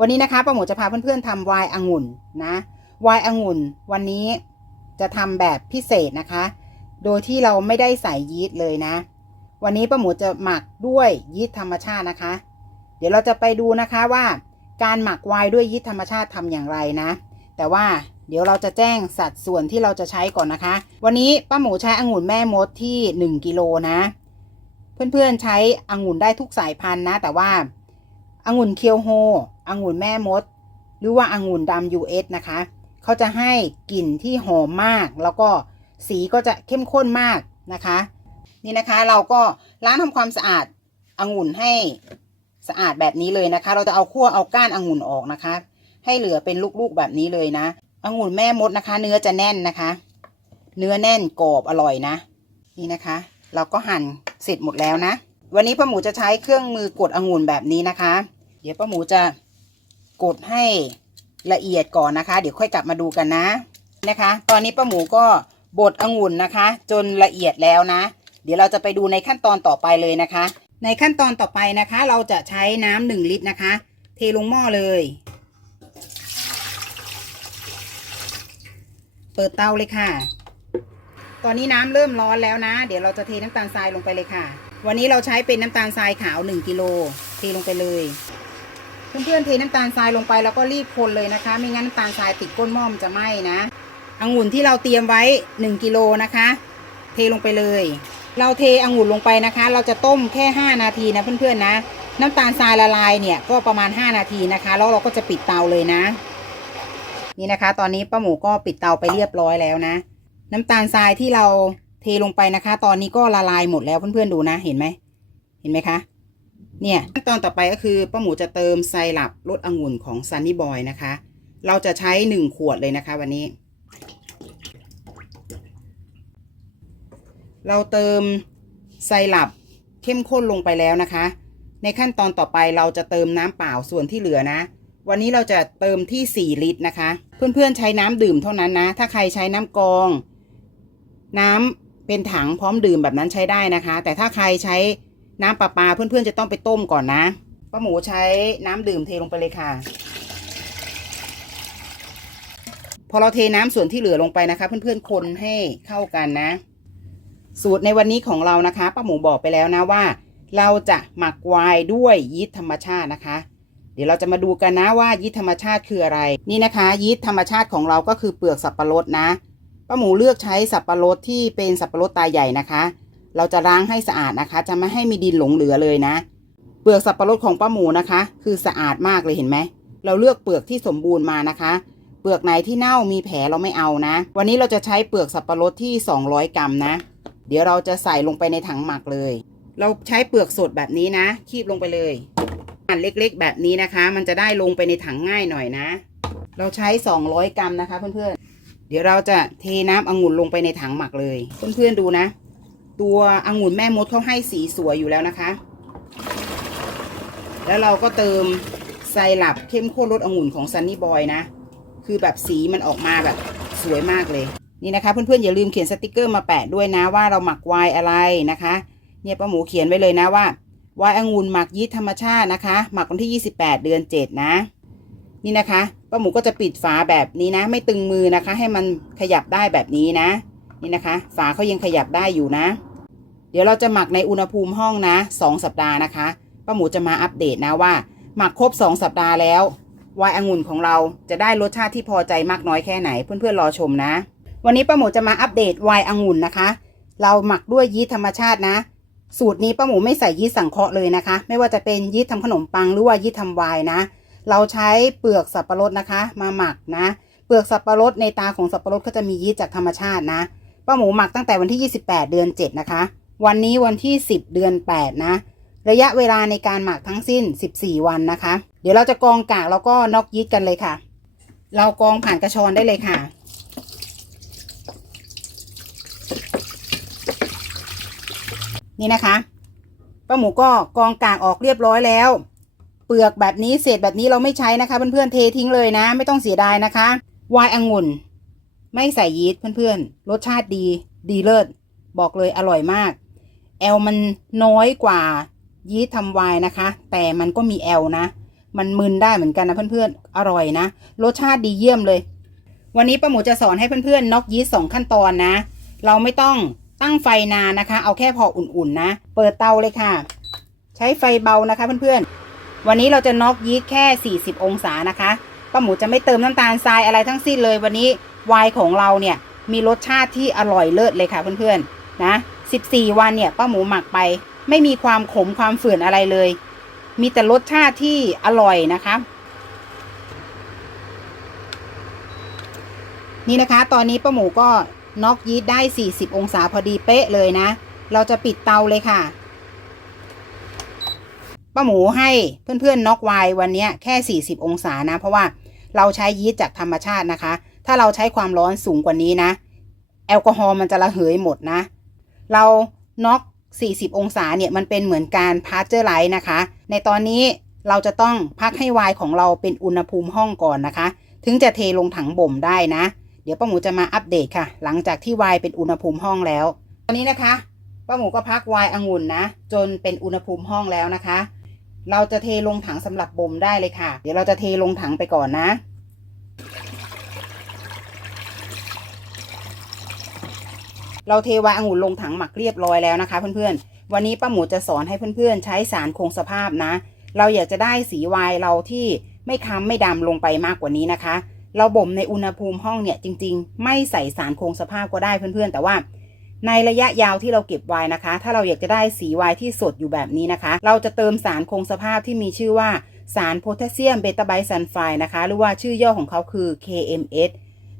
วันนี้นะคะป้าหมูจะพาเพื่อนๆทำไวน์องุ่นนะไวน์องุ่นวันนี้จะทำแบบพิเศษนะคะ โดยที่เราไม่ได้ใส่ยีสต์เลยนะ วันนี้ป้าหมูจะหมักด้วยยีสต์ธรรมชาตินะคะ เดี๋ยวเราจะไปดูนะคะว่า การหมักไวน์ด้วยยีสต์ธรรมชาติทำอย่างไรนะ แต่ว่าเดี๋ยวเราจะแจ้งสัดส่วนที่เราจะใช้ก่อนนะคะ วันนี้ป้าหมูใช้องุ่นแม่มดที่ 1กิโลนะ เพื่อนๆใช้องุ่นได้ทุกสายพันธุ์นะ แต่ว่าองุ่นเคียวโฮ องุ่นแม่มด หรือว่าองุ่นดำ US นะคะ เขาจะให้กลิ่นที่หอมมาก แล้วก็สีก็จะเข้มข้นมากนะคะ นี่นะคะเราก็ล้างทำความสะอาดองุ่นให้สะอาดแบบนี้เลยนะคะ เราจะเอาขั้วเอาก้านองุ่นออกนะคะ ให้เหลือเป็นลูกๆแบบนี้เลยนะองุ่นแม่มดนะคะ เนื้อจะแน่นนะคะ เนื้อแน่นกรอบอร่อยนะ นี่นะคะ เราก็หั่นเสร็จหมดแล้วนะ วันนี้ป้าหมูจะใช้เครื่องมือกดองุ่นแบบนี้นะคะ เดี๋ยวป้าหมูจะ กดให้ละเอียดก่อนนะคะ เดี๋ยวค่อยกลับมาดูกันนะนะคะ ตอนนี้ป้าหมูก็บดองุ่นนะคะ จนละเอียดแล้วนะ เดี๋ยวเราจะไปดูในขั้นตอนต่อไปเลยนะคะ ในขั้นตอนต่อไปนะคะ เราจะใช้น้ำหนึ่งลิตรนะคะ เทลงหม้อเลย เปิดเตาเลยค่ะ ตอนนี้น้ำเริ่มร้อนแล้วนะ เดี๋ยวเราจะเทน้ำตาลทรายลงไปเลยค่ะ วันนี้เราใช้เป็นน้ำตาลทรายขาว 1กิโลเทลงไปเลย เพื่อนๆเทน้ำตาลทรายลงไปแล้วก็รีบคนเลยนะคะ ไม่งั้นน้ำตาลทรายติดก้นหม้อมนจะไหม้นะองุ่นที่เราเตรียมไว้ 1กิโลนะคะ เทลงไปเลย เราเทองุ่นลงไปนะคะ เราจะต้มแค่ 5 นาทีนะเพื่อนๆนะ น้ำตาลทรายละลายเนี่ยก็ประมาณ 5 นาทีนะคะ แล้วเราก็จะปิดเตาเลยนะ นี่นะคะ ตอนนี้ป้าหมูก็ปิดเตาไปเรียบร้อยแล้วนะ น้ำตาลทรายที่เราเทลงไปนะคะ ตอนนี้ก็ละลายหมดแล้วเพื่อนๆดูนะ เห็นไหมเห็นไหมคะ เนี่ยขั้นตอนต่อไปก็คือป้าหมูจะเติมไซรัปรสองุ่นของซันนี่บอยนะคะ เราจะใช้หนึ่งขวดเลยนะคะวันนี้ เราเติมไซรัปเข้มข้นลงไปแล้วนะคะ ในขั้นตอนต่อไปเราจะเติมน้ำเปล่าส่วนที่เหลือนะ วันนี้เราจะเติมที่ 4 ลิตรนะคะ เพื่อนๆใช้น้ำดื่มเท่านั้นนะ ถ้าใครใช้น้ำกอง น้ำเป็นถังพร้อมดื่มแบบนั้นใช้ได้นะคะ แต่ถ้าใครใช้ น้ำประปลาเพื่อนๆจะต้องไปต้มก่อนนะป้าหมูใช้น้ำดื่มเทลงไปเลยค่ะ พอเราเทน้ำส่วนที่เหลือลงไปนะคะ เพื่อนๆคนให้เข้ากันนะ สูตรในวันนี้ของเรานะคะป้าหมูบอกไปแล้วนะว่า เราจะหมักไวน์ด้วยยีสต์ธรรมชาตินะคะ เดี๋ยวเราจะมาดูกันนะว่ายีสต์ธรรมชาติคืออะไร นี่นะคะยีสต์ธรรมชาติของเราก็คือเปลือกสับปะรดนะป้าหมูเลือกใช้สับปะรดที่เป็นสับปะรดตาใหญ่นะคะ เราจะล้างให้สะอาดนะคะ จะไม่ให้มีดินหลงเหลือเลยนะ เปลือกสับปะรดของป้าหมูนะคะ คือสะอาดมากเลยเห็นไหม เราเลือกเปลือกที่สมบูรณ์มานะคะ เปลือกไหนที่เน่ามีแผลเราไม่เอานะ วันนี้เราจะใช้เปลือกสับปะรดที่ 200 กรัมนะ เดี๋ยวเราจะใส่ลงไปในถังหมักเลย เราใช้เปลือกสดแบบนี้นะ คีบลงไปเลยหั่นเล็กๆ แบบนี้นะคะ มันจะได้ลงไปในถังง่ายหน่อยนะ เราใช้ 200 กรัมนะคะเพื่อนๆ เดี๋ยวเราจะเทน้ำองุ่นลงไปในถังหมักเลย เพื่อนๆดูนะ ตัวองุ่นแม่มดเขาให้สีสวยอยู่แล้วนะคะ แล้วเราก็เติมไซรัปเข้มข้นรสองุ่นของซันนี่บอยนะ คือแบบสีมันออกมาแบบสวยมากเลย นี่นะคะ เพื่อนๆอย่าลืมเขียนสติกเกอร์มาแปะด้วยนะว่าเราหมักไวน์อะไรนะคะ เนี่ยป้าหมูเขียนไว้เลยนะว่าไวน์องุ่นหมักยีสต์ธรรมชาตินะคะ หมักวันที่ 28 เดือน 7 นะ นี่นะคะป้าหมูก็จะปิดฝาแบบนี้นะ ไม่ตึงมือนะคะ ให้มันขยับได้แบบนี้นะ นี่นะคะ ฝาเขายังขยับได้อยู่นะ เดี๋ยวเราจะหมักในอุณหภูมิห้องนะ2สัปดาห์นะคะป้าหมูจะมาอัปเดตนะว่า หมักครบ2สัปดาห์แล้วไวน์องุ่นของเราจะได้รสชาติที่พอใจมากน้อยแค่ไหนเพื่อนๆรอชมนะ วันนี้ป้าหมูจะมาอัปเดตไวน์องุ่นนะคะ เราหมักด้วยยีสต์ธรรมชาตินะ สูตรนี้ป้าหมูไม่ใส่ยีสต์สังเคราะห์เลยนะคะ ไม่ว่าจะเป็นยีสต์ทำขนมปังหรือว่ายีสต์ทำไวน์นะ เราใช้เปลือกสับปะรดนะคะ มาหมักนะ เปลือกสับปะรดในตาของสับปะรดก็จะมียีสต์จากธรรมชาตินะ ป้าหมูหมักตั้งแต่วันที่ 28 เดือน 7 นะคะ วันนี้วันที่ 10 เดือน 8 นะ ระยะเวลาในการหมักทั้งสิ้น 14 วันนะคะ เดี๋ยวเราจะกรองกากแล้วก็นอกยีสต์กันเลยค่ะ เรากรองผ่านกระชอนได้เลยค่ะนี่นะคะป้าหมูก็กรองกากออกเรียบร้อยแล้ว เปลือกแบบนี้เศษแบบนี้เราไม่ใช้นะคะเพื่อนๆเททิ้งเลยนะ ไม่ต้องเสียดายนะคะวน์องุ่น ไม่ใส่ยีสต์เพื่อนๆ รสชาติดี ดีเลิศ บอกเลยอร่อยมาก แอลมันน้อยกว่ายีสต์ทำไวน์นะคะ แต่มันก็มีแอลนะ มันมึนได้เหมือนกันนะเพื่อนๆ อร่อยนะ รสชาติดีเยี่ยมเลย วันนี้ป้าหมูจะสอนให้เพื่อนๆ น็อกยีสต์สองขั้นตอนนะ เราไม่ต้องตั้งไฟนานนะคะ เอาแค่พออุ่นๆนะ เปิดเตาเลยค่ะ ใช้ไฟเบานะคะเพื่อนๆ วันนี้เราจะน็อกยีสต์แค่ 40 องศานะคะป้าหมูจะไม่เติมน้ำตาลทรายอะไรทั้งสิ้นเลยวันนี้ ไวน์ของเราเนี่ยมีรสชาติที่อร่อยเลิศเลยค่ะเพื่อนๆนะ 14 วันเนี่ยป้าหมูหมักไป ไม่มีความขมความฝืนอะไรเลย มีแต่รสชาติที่อร่อยนะคะ นี่นะคะ ตอนนี้ป้าหมูก็น็อกยีสต์ได้ 40 องศาพอดีเป๊ะเลยนะ เราจะปิดเตาเลยค่ะป้าหมูให้เพื่อนๆน็อกไวน์วันนี้แค่ 40 องศานะ เพราะว่าเราใช้ยีสต์จากธรรมชาตินะคะ ถ้าเราใช้ความร้อนสูงกว่านี้นะ แอลกอฮอล์มันจะระเหยหมดนะ เราน็อก 40 องศาเนี่ยมันเป็นเหมือนการพาสเจอร์ไลท์นะคะ ในตอนนี้เราจะต้องพักให้ไวน์ของเราเป็นอุณหภูมิห้องก่อนนะคะ ถึงจะเทลงถังบ่มได้นะ เดี๋ยวป้าหมูจะมาอัปเดตค่ะ หลังจากที่ไวน์เป็นอุณหภูมิห้องแล้ว ตอนนี้นะคะป้าหมูก็พักไวน์องุ่นนะ จนเป็นอุณหภูมิห้องแล้วนะคะ เราจะเทลงถังสำหรับบ่มได้เลยค่ะ เดี๋ยวเราจะเทลงถังไปก่อนนะ เราเทวายองุ่นลงถังหมักเรียบร้อยแล้วนะคะ เพื่อนๆ วันนี้ป้าหมูจะสอนให้เพื่อนๆ ใช้สารคงสภาพนะ เราอยากจะได้สีวายเราที่ไม่ค้ำไม่ดำลงไปมากกว่านี้นะคะ เราบ่มในอุณหภูมิห้องเนี่ยจริง ๆ ไม่ใส่สารคงสภาพก็ได้เพื่อนๆ แต่ว่า ในระยะยาวที่เราเก็บไว้นะคะ ถ้าเราอยากจะได้สีไวน์ที่สดอยู่แบบนี้นะคะ เราจะเติมสารคงสภาพที่มีชื่อว่าสารโพแทสเซียมเบต้าไบซัลไฟด์นะคะ หรือว่าชื่อย่อของเขาคือ KMS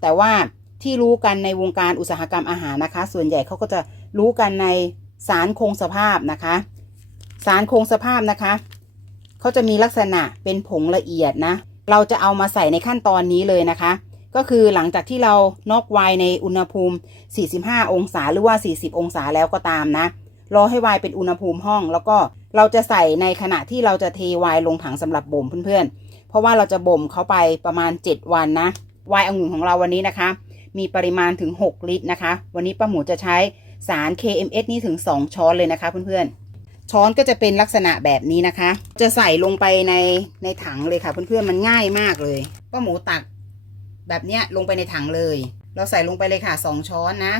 แต่ว่า ที่รู้กันในวงการอุตสาหกรรมอาหารนะคะ ส่วนใหญ่เขาก็จะรู้กันในสารคงสภาพนะคะ สารคงสภาพนะคะเขาจะมีลักษณะเป็นผงละเอียดนะ เราจะเอามาใส่ในขั้นตอนนี้เลยนะคะ ก็คือหลังจากที่เรานอกไวน์ในอุณหภูมิ 45 องศาหรือว่า 40 องศาแล้วก็ตามนะ รอให้ไวน์เป็นอุณหภูมิห้อง แล้วก็เราจะใส่ในขณะที่เราจะเทไวน์ลงถังสำหรับบ่มเพื่อนๆ เพราะว่าเราจะบ่มเขาไปประมาณ 7 วันนะ ไวน์องุ่นของเราวันนี้นะคะ มีปริมาณถึง 6 ลิตรนะคะ วันนี้ป้าหมูจะใช้สาร KMS นี่ถึง 2 ช้อนเลยนะคะเพื่อนๆ ช้อนก็จะเป็นลักษณะแบบนี้นะคะ จะใส่ลงไปในในถังเลยค่ะเพื่อนๆ มันง่ายมากเลย ป้าหมูตักแบบเนี้ยลงไปในถังเลย เราใส่ลงไปเลยค่ะ 2 ช้อนนะ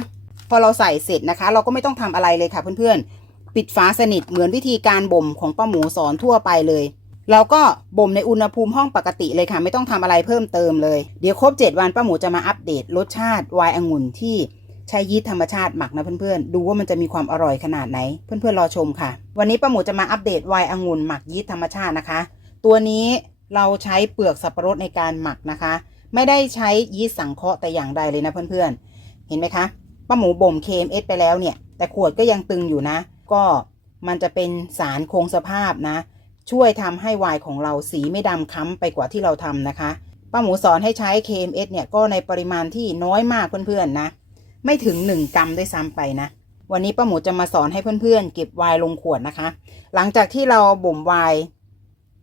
พอเราใส่เสร็จนะคะ เราก็ไม่ต้องทำอะไรเลยค่ะเพื่อนๆ ปิดฝาสนิทเหมือนวิธีการบ่มของป้าหมูสอนทั่วไปเลย เราก็บ่มในอุณหภูมิห้องปกติเลยค่ะ ไม่ต้องทำอะไรเพิ่มเติมเลย เดี๋ยวครบ 7 วันป้าหมูจะมาอัปเดตรสชาติไวน์องุ่นที่ใช้ยีสต์ธรรมชาติหมักนะเพื่อนๆ ดูว่ามันจะมีความอร่อยขนาดไหน เพื่อนๆรอชมค่ะ วันนี้ป้าหมูจะมาอัปเดตไวน์องุ่นหมักยีสต์ธรรมชาตินะคะ ตัวนี้เราใช้เปลือกสับปะรดในการหมักนะคะ ไม่ได้ใช้ยีสต์สังเคราะห์แต่อย่างใดเลยนะเพื่อนๆ เห็นไหมคะป้าหมูบ่ม KMS ไปแล้วเนี่ย แต่ขวดก็ยังตึงอยู่นะ ก็มันจะเป็นสารคงสภาพนะ ช่วยทำให้ไวน์ของเราสีไม่ดำค้ำไปกว่าที่เราทำนะคะป้าหมูสอนให้ใช้ KMS เนี่ยก็ในปริมาณที่น้อยมากเพื่อนๆนะ ไม่ถึง 1 กรัมด้วยซ้ำไปนะ วันนี้ป้าหมูจะมาสอนให้เพื่อนๆ เก็บไวน์ลงขวดนะคะ หลังจากที่เราบ่มไวน์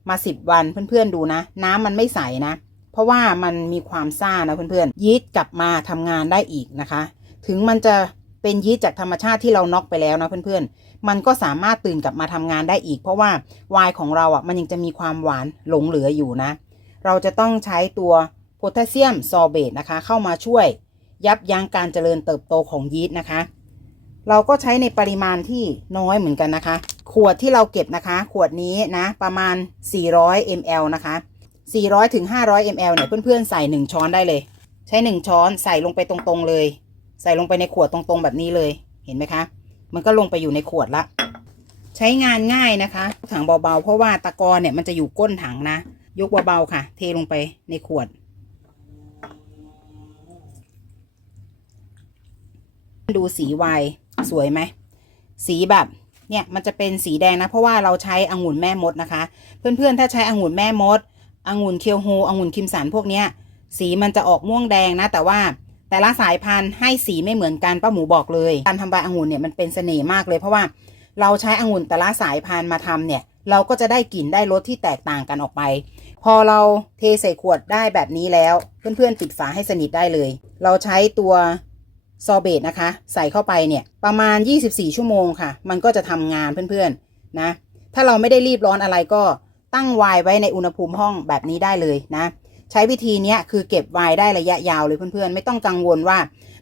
มา 10 วันเพื่อนๆดูนะ น้ำมันไม่ใสนะ เพราะว่ามันมีความซ่านะเพื่อนๆยีสต์กลับมาทำงานได้อีกนะคะ ถึงมันจะเป็นยีสต์จากธรรมชาติที่เราน็อกไปแล้วนะเพื่อนๆ มันก็สามารถตื่นกลับมาทำงานได้อีก เพราะว่าวน์ของเราอะมันยังจะมีความหวานหลงเหลืออยู่นะ เราจะต้องใช้ตัวโพแทสเซียมซอร์เบตนะคะ เข้ามาช่วยยับยั้งการเจริญเติบโตของยีสต์นะคะ เราก็ใช้ในปริมาณที่น้อยเหมือนกันนะคะ ขวดที่เราเก็บนะคะ ขวดนี้นะ ประมาณ 400 ml นะคะ 400ถึง500 ml เนี่ยเพื่อนๆใส่ 1 ช้อนได้เลย ใช้ 1 ช้อนใส่ลงไปตรงๆเลย ใส่ลงไปในขวดตรงๆแบบนี้เลย เห็นไหมคะ มันก็ลงไปอยู่ในขวดละ ใช้งานง่ายนะคะ ถังเบาๆ เพราะว่าตะกอนเนี่ยมันจะอยู่ก้นถังนะ ยกเบาๆค่ะ เทลงไปในขวด ดูสีไวสวยไหม สีแบบเนี่ยมันจะเป็นสีแดงนะ เพราะว่าเราใช้องุ่นแม่มดนะคะ เพื่อนๆ ถ้าใช้องุ่นแม่มดองุ่นเคียวโฮองุ่นคิมสันพวกเนี้ย สีมันจะออกม่วงแดงนะ แต่ว่า แต่ละสายพันธุ์ให้สีไม่เหมือนกันป้าหมูบอกเลย การทำใบองุ่นเนี่ยมันเป็นเสน่ห์มากเลย เพราะว่าเราใช้องุ่นแต่ละสายพันธุ์มาทำเนี่ย เราก็จะได้กลิ่นได้รสที่แตกต่างกันออกไป พอเราเทใส่ขวดได้แบบนี้แล้ว เพื่อนๆปิดฝาให้สนิทได้เลย เราใช้ตัวซอเบตนะคะ ใส่เข้าไปเนี่ยประมาณ 24 ชั่วโมงค่ะ มันก็จะทำงานเพื่อนๆนะถ้าเราไม่ได้รีบร้อนอะไรก็ตั้งไวน์ไว้ในอุณหภูมิห้องแบบนี้ได้เลยนะ ใช้วิธีนี้คือเก็บไวน์ได้ระยะยาวเลยเพื่อนๆ ไม่ต้องกังวลว่า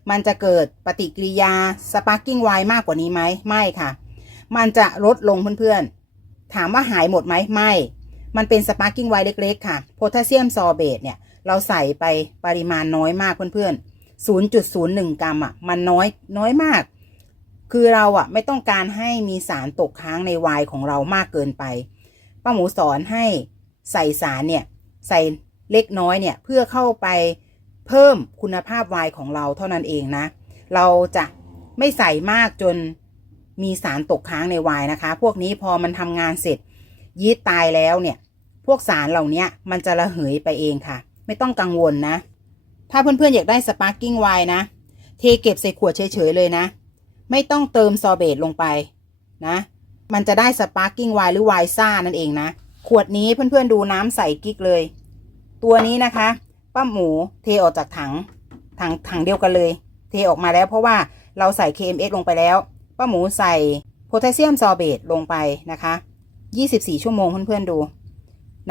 มันจะเกิดปฏิกิริยาสปาร์กิ้งไวน์มากกว่านี้ไหมไม่ค่ะ มันจะลดลงเพื่อนๆ ถามว่าหายหมดไหมไม่ มันเป็นสปาร์กิ้งไวน์เล็กๆ ค่ะโพแทสเซียมซอเบตเนี่ยเราใส่ไปปริมาณน้อยมากเพื่อนๆ 0.01 กรัมอะมันน้อยน้อยมาก คือเราอะไม่ต้องการให้มีสารตกค้างในไวน์ของเรามากเกินไปป้าหมูสอนให้ใส่สารเนี่ยใส่ เล็กน้อยเนี่ยเพื่อเข้าไปเพิ่มคุณภาพไวน์ของเราเท่านั้นเองนะ เราจะไม่ใส่มากจนมีสารตกค้างในไวน์นะคะ พวกนี้พอมันทำงานเสร็จ ยีสต์ตายแล้วเนี่ย พวกสารเหล่านี้มันจะระเหยไปเองค่ะ ไม่ต้องกังวลนะ ถ้าเพื่อนๆอยากได้สปาร์กิ้งไวน์นะ เทเก็บใส่ขวดเฉยๆเลยนะ ไม่ต้องเติมซอเบตลงไปนะ มันจะได้สปาร์กิ้งไวน์หรือไวน์ซ่านั่นเองนะ ขวดนี้เพื่อนๆดูน้ำใส่กิ๊กเลย ตัวนี้นะคะป้าหมูเทออกจากถังถังถังเดียวกันเลย เทออกมาแล้วเพราะว่าเราใส่ KMS ลงไปแล้วป้าหมูใส่โพแทสเซียมซอร์เบตลงไปนะคะ 24 ชั่วโมงเพื่อนๆดู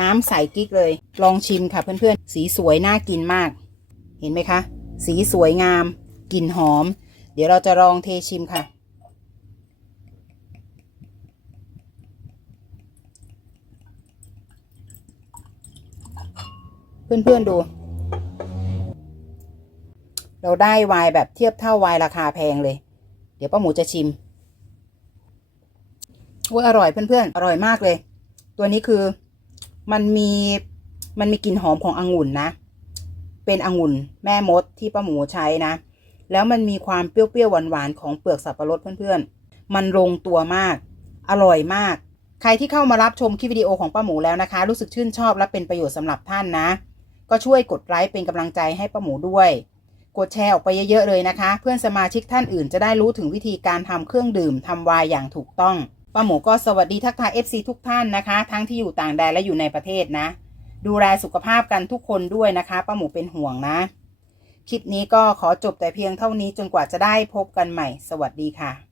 น้ำใสกิ๊กเลย ลองชิมค่ะเพื่อนๆ สีสวยน่ากินมาก เห็นไหมคะ สีสวยงามกลิ่นหอม เดี๋ยวเราจะลองเทชิมค่ะ เพื่อนๆดู เราได้วน์แบบเทียบเท่าวน์ราคาแพงเลย เดี๋ยวป้าหมูจะชิมว่าอร่อยเพื่อนๆ อร่อยมากเลย ตัวนี้คือมันมีมันมีกลิ่นหอมขององุ่นนะ เป็นองุ่นแม่มดที่ป้าหมูใช้นะ แล้วมันมีความเปรี้ยวๆหวานๆของเปลือกสับปะรดเพื่อนๆ มันลงตัวมาก อร่อยมาก ใครที่เข้ามารับชมคลิปวิดีโอของป้าหมูแล้วนะคะ รู้สึกชื่นชอบและเป็นประโยชน์สำหรับท่านนะ ก็ช่วยกดไลค์เป็นกำลังใจให้ป้าหมูด้วย กดแชร์ออกไปเยอะๆเลยนะคะ เพื่อนสมาชิกท่านอื่นจะได้รู้ถึงวิธีการทำเครื่องดื่มทำวน์อย่างถูกต้องป้าหมูก็สวัสดีทักทาย FC ทุกท่านนะคะ ทั้งที่อยู่ต่างแดนและอยู่ในประเทศนะ ดูแลสุขภาพกันทุกคนด้วยนะคะป้าหมูเป็นห่วงนะคลิปนี้ก็ขอจบแต่เพียงเท่านี้จนกว่าจะได้พบกันใหม่ สวัสดีค่ะ